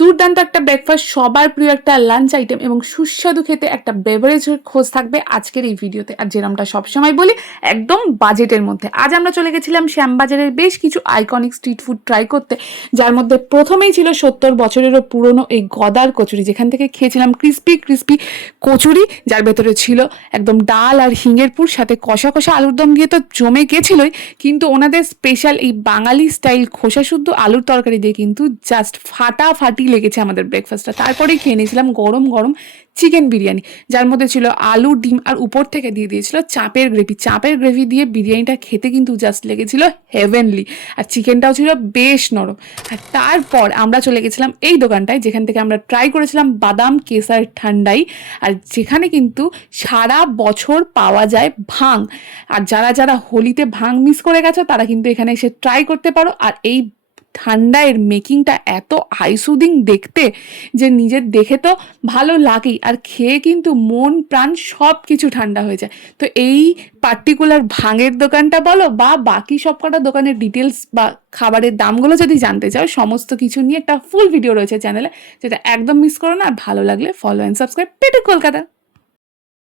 দুর্দান্ত একটা ব্রেকফাস্ট, সবার প্রিয় একটা লাঞ্চ আইটেম এবং সুস্বাদু খেতে একটা বেভারেজের খোঁজ থাকবে আজকের এই ভিডিওতে। আর যেরকমটা সবসময় বলি, একদম বাজেটের মধ্যে। আজ আমরা চলে গেছিলাম শ্যামবাজারের বেশ কিছু আইকনিক স্ট্রিট ফুড ট্রাই করতে, যার মধ্যে প্রথমেই ছিল 70 বছরেরও পুরনো এই গদার কচুরি, যেখান থেকে খেয়েছিলাম ক্রিস্পি ক্রিস্পি কচুরি, যার ভেতরে ছিল একদম ডাল আর হিঙের পুর, সাথে কষা কষা আলুর দম দিয়ে তো জমে গেছিলই, কিন্তু ওনাদের স্পেশাল এই বাঙালি স্টাইল খোসা শুদ্ধ আলুর তরকারি দিয়ে কিন্তু জাস্ট ফাটাফাটি লেগেছে আমাদের ব্রেকফাস্টটা। তারপরেই খেয়ে নিয়েছিলাম গরম গরম চিকেন বিরিয়ানি, যার মধ্যে ছিল আলু, ডিম আর উপর থেকে দিয়ে দিয়েছিল চাপের গ্রেভি। চাপের গ্রেভি দিয়ে বিরিয়ানিটা খেতে কিন্তু জাস্ট লেগেছিল হেভেনলি, আর চিকেনটাও ছিল বেশ নরম। আর তারপর আমরা চলে গেছিলাম এই দোকানটায়, যেখান থেকে আমরা ট্রাই করেছিলাম বাদাম কেসার ঠান্ডাই, আর যেখানে কিন্তু সারা বছর পাওয়া যায় ভাং। আর যারা যারা হোলিতে ভাং মিস করে গেছো, তারা কিন্তু এখানে এসে ট্রাই করতে পারো। আর এই ঠান্ডা এর মেকিংটা এত আইসুদিং দেখতে, যে নিজের দেখে তো ভালো লাগেই, আর খেয়ে কিন্তু মন প্রাণ সব কিছু ঠান্ডা হয়ে যায়। তো এই পার্টিকুলার ভাঙের দোকানটা বলো বা বাকি সব কটা দোকানের ডিটেলস বা খাবারের দামগুলো যদি জানতে চাও, সমস্ত কিছু নিয়ে একটা ফুল ভিডিও রয়েছে চ্যানেলে, যেটা একদম মিস করো না। আর ভালো লাগলে ফলো অ্যান্ড সাবস্ক্রাইব। পেটে কলকাতা।